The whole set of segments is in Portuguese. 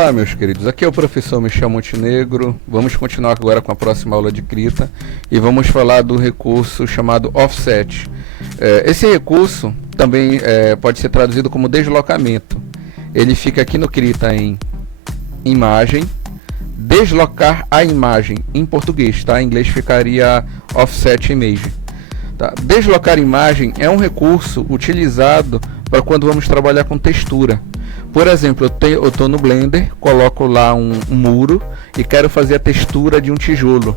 Olá, meus queridos, aqui é o professor Michel Montenegro. Vamos continuar agora com a próxima aula de Krita e vamos falar do recurso chamado offset. Esse recurso também pode ser traduzido como deslocamento. Ele fica aqui no Krita em imagem, deslocar a imagem em português, tá? Em inglês ficaria offset image. Tá? Deslocar imagem é um recurso utilizado para quando vamos trabalhar com textura. Por exemplo, eu estou no Blender, coloco lá um muro e quero fazer a textura de um tijolo,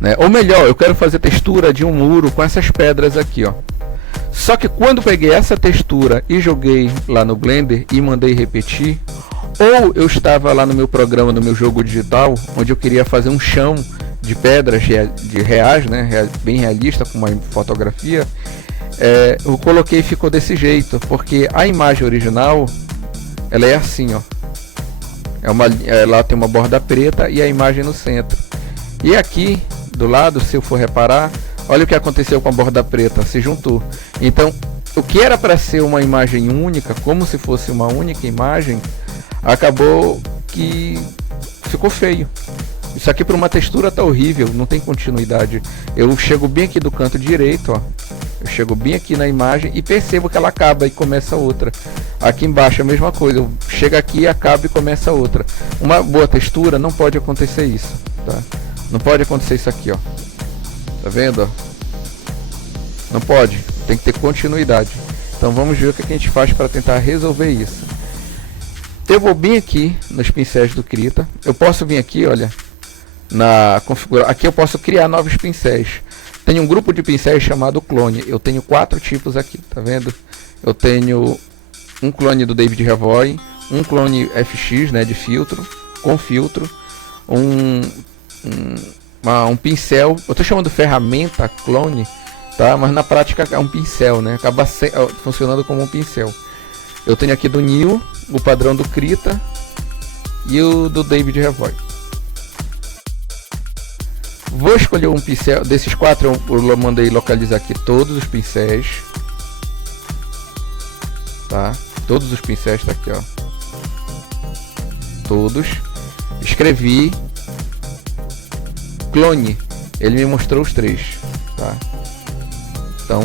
né? Ou melhor, eu quero fazer a textura de um muro com essas pedras aqui, ó. Só que quando peguei essa textura e joguei lá no Blender e mandei repetir, ou eu estava lá no meu programa, no meu jogo digital, onde eu queria fazer um chão de pedras de reais, né? Bem realista, com uma fotografia, eu coloquei e ficou desse jeito, porque a imagem original ela é assim, ó. Lá tem uma borda preta e a imagem no centro. E aqui do lado, se eu for reparar, olha o que aconteceu com a borda preta, se juntou. Então, o que era para ser uma imagem única, como se fosse uma única imagem, acabou que ficou feio. Isso aqui para uma textura tá horrível, não tem continuidade. Eu chego bem aqui do canto direito, ó. Eu chego bem aqui na imagem e percebo que ela acaba e começa outra. Aqui embaixo a mesma coisa, eu chego aqui, acaba e começa outra. Uma boa textura não pode acontecer isso, tá? Não pode acontecer isso aqui, ó. Tá vendo, ó? Não pode, tem que ter continuidade. Então vamos ver o que a gente faz para tentar resolver isso. Eu vou bem aqui nos pincéis do Krita. Eu posso vir aqui, olha, na configuração. Aqui eu posso criar novos pincéis. Tem um grupo de pincéis chamado clone. Eu tenho 4 tipos aqui, tá vendo? Eu tenho um clone do David Revoy, um clone FX, né, de filtro, com filtro, um pincel. Eu estou chamando de ferramenta clone, tá? Mas na prática é um pincel, né? Acaba funcionando como um pincel. Eu tenho aqui do Neo, o padrão do Krita e o do David Revoy. Vou escolher um pincel, desses 4 eu mandei localizar aqui todos os pincéis, tá? Todos os pincéis tá aqui, ó. Todos. Escrevi clone, ele me mostrou os 3, tá? Então,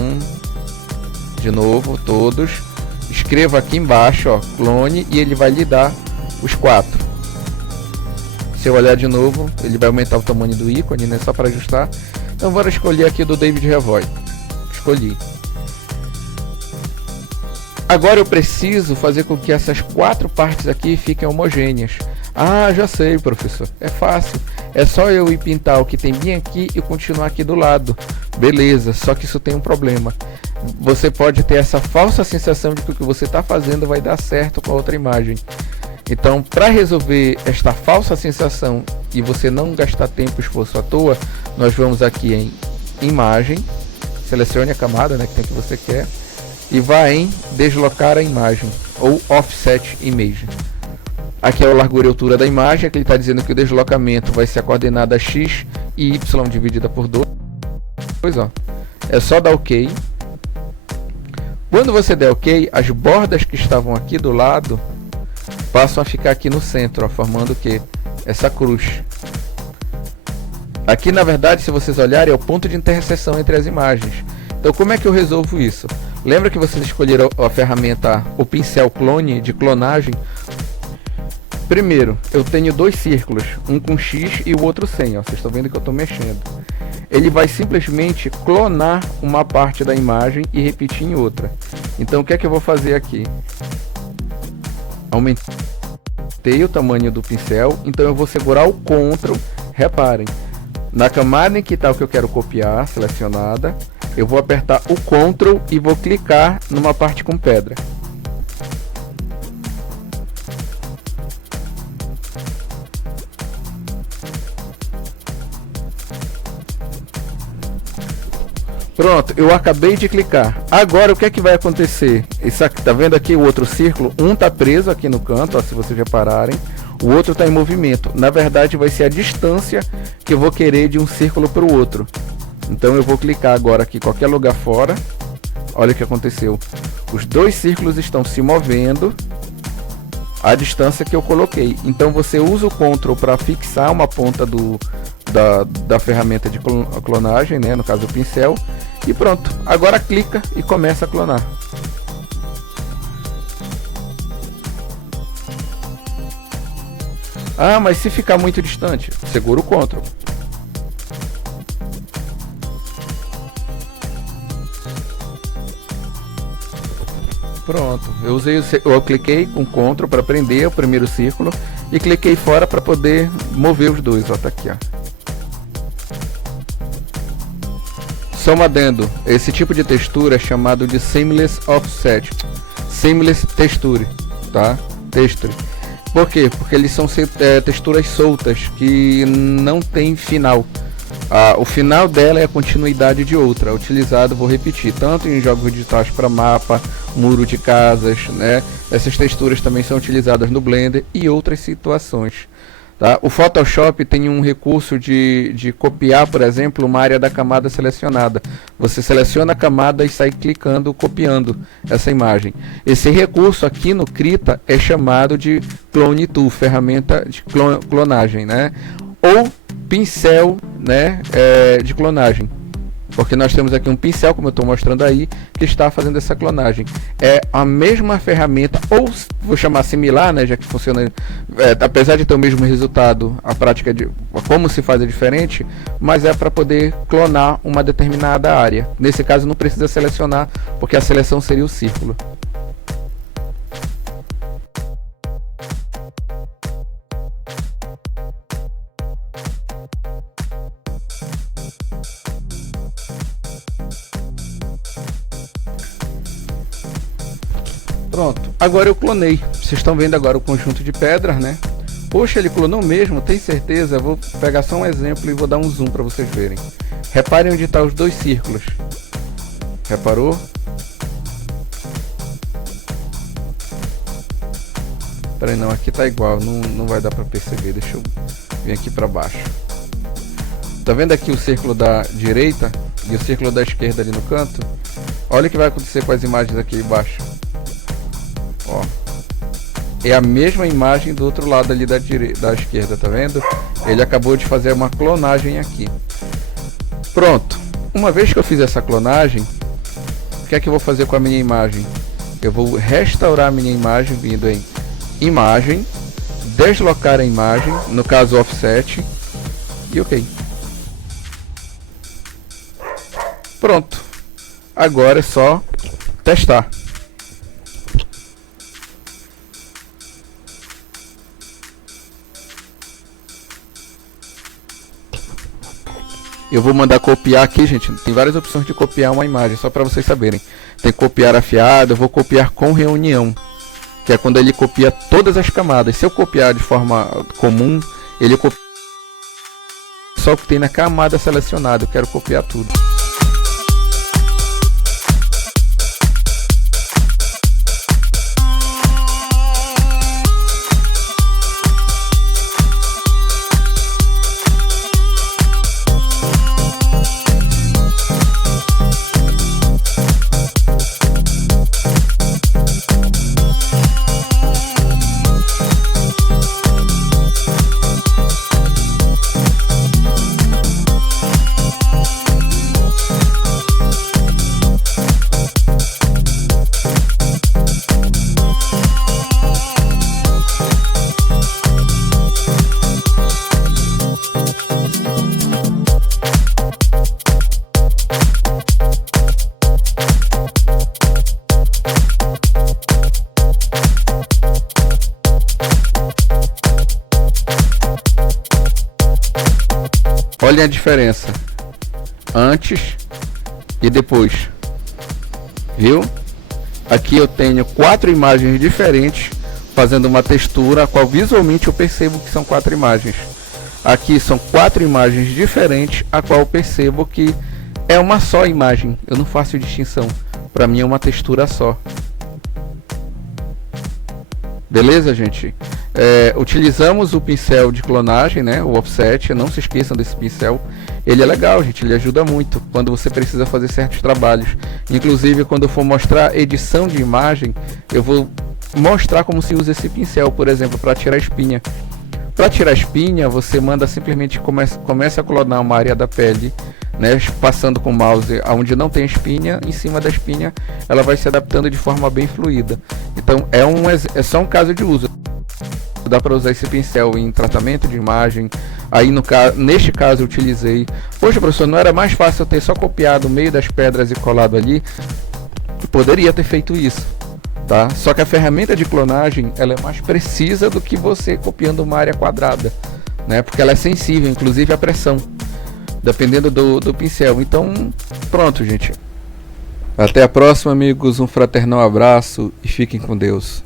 de novo, todos. Escreva aqui embaixo, ó, clone, e ele vai lhe dar os 4. Se eu olhar de novo, ele vai aumentar o tamanho do ícone, né? Só para ajustar. Então bora escolher aqui do David Revoy. Escolhi. Agora eu preciso fazer com que essas 4 partes aqui fiquem homogêneas. Ah, já sei, professor. É fácil. É só eu ir pintar o que tem bem aqui e continuar aqui do lado. Beleza, só que isso tem um problema. Você pode ter essa falsa sensação de que o que você está fazendo vai dar certo com a outra imagem. Então, para resolver esta falsa sensação e você não gastar tempo e esforço à toa, nós vamos aqui em imagem, selecione a camada, né, que você quer, e vá em deslocar a imagem, ou offset image. Aqui é a largura e altura da imagem, aqui ele está dizendo que o deslocamento vai ser a coordenada x e y dividida por 2. Ó. É só dar OK. Quando você der OK, as bordas que estavam aqui do lado passam a ficar aqui no centro, ó, formando o que? Essa cruz. Aqui, na verdade, se vocês olharem, é o ponto de interseção entre as imagens. Então, como é que eu resolvo isso? Lembra que vocês escolheram a ferramenta, o pincel clone, de clonagem? Primeiro, eu tenho 2 círculos, um com X e o outro sem, ó. Vocês estão vendo que eu estou mexendo. Ele vai simplesmente clonar uma parte da imagem e repetir em outra. Então, o que é que eu vou fazer aqui? Aumentei o tamanho do pincel, então eu vou segurar o Ctrl. Reparem, na camada em que está o que eu quero copiar, selecionada, eu vou apertar o Ctrl e vou clicar numa parte com pedra. Pronto, eu acabei de clicar. Agora o que é que vai acontecer? Isso aqui, tá vendo aqui o outro círculo? Um tá preso aqui no canto, ó, se vocês repararem. O outro está em movimento. Na verdade vai ser a distância que eu vou querer de um círculo para o outro. Então eu vou clicar agora aqui em qualquer lugar fora. Olha o que aconteceu. Os 2 círculos estão se movendo a distância que eu coloquei. Então você usa o Ctrl para fixar uma ponta da ferramenta de clonagem, né? No caso o pincel, e pronto. Agora clica e começa a clonar. Ah, mas se ficar muito distante, segura o Ctrl. Pronto, eu cliquei com Ctrl para prender o primeiro círculo e cliquei fora para poder mover os dois. Ó, tá aqui, ó. Só um adendo, esse tipo de textura é chamado de Seamless Offset, Seamless Texture, tá? Texture. Por quê? Porque eles são texturas soltas que não tem final. O final dela é a continuidade de outra, utilizado, vou repetir, tanto em jogos digitais para mapa, muro de casas, né? Essas texturas também são utilizadas no Blender e outras situações. Tá? O Photoshop tem um recurso de copiar, por exemplo, uma área da camada selecionada. Você seleciona a camada e sai clicando, copiando essa imagem. Esse recurso aqui no Krita é chamado de Clone Tool, ferramenta de clonagem, né? Ou pincel, né, de clonagem. Porque nós temos aqui um pincel, como eu estou mostrando aí, que está fazendo essa clonagem. É a mesma ferramenta, ou vou chamar similar, né, já que funciona, apesar de ter o mesmo resultado, a prática de como se faz é diferente, mas é para poder clonar uma determinada área. Nesse caso não precisa selecionar, porque a seleção seria o círculo. Pronto, agora eu clonei. Vocês estão vendo agora o conjunto de pedras, né? Poxa, ele clonou mesmo, tem certeza? Eu vou pegar só um exemplo e vou dar um zoom para vocês verem. Reparem onde estão os dois círculos. Reparou? Peraí, não, aqui tá igual, não vai dar para perceber. Deixa eu vir aqui para baixo. Tá vendo aqui o círculo da direita e o círculo da esquerda ali no canto? Olha o que vai acontecer com as imagens aqui embaixo. Ó, é a mesma imagem do outro lado ali da esquerda, tá vendo? Ele acabou de fazer uma clonagem aqui. Pronto, uma vez que eu fiz essa clonagem, o que é que eu vou fazer com a minha imagem? Eu vou restaurar a minha imagem vindo em imagem, deslocar a imagem, no caso offset, e ok. Pronto, agora é só testar. Eu vou mandar copiar aqui, gente. Tem várias opções de copiar uma imagem, só para vocês saberem. Tem copiar afiado, eu vou copiar com reunião, que é quando ele copia todas as camadas. Se eu copiar de forma comum, ele copia só o que tem na camada selecionada. Eu quero copiar tudo. Olhem a diferença antes e depois, viu? Aqui eu tenho 4 imagens diferentes fazendo uma textura a qual visualmente eu percebo que são 4 imagens. Aqui são 4 imagens diferentes a qual eu percebo que é uma só imagem. Eu não faço distinção, para mim é uma textura só. Beleza, gente? Utilizamos o pincel de clonagem, né, o offset. Não se esqueçam desse pincel, ele é legal, gente, ele ajuda muito quando você precisa fazer certos trabalhos. Inclusive quando eu for mostrar edição de imagem, eu vou mostrar como se usa esse pincel, por exemplo, para tirar espinha. Para tirar espinha, você manda simplesmente começa a clonar uma área da pele, né, passando com o mouse onde não tem espinha, em cima da espinha ela vai se adaptando de forma bem fluida. Então é só um caso de uso. Dá para usar esse pincel em tratamento de imagem. Aí neste caso eu utilizei. Poxa, professor, não era mais fácil eu ter só copiado o meio das pedras e colado ali? Poderia ter feito isso, tá? Só que a ferramenta de clonagem ela é mais precisa do que você copiando uma área quadrada, né? Porque ela é sensível, inclusive à pressão, dependendo do pincel. Então, pronto, gente. Até a próxima, amigos. Um fraternal abraço e fiquem com Deus.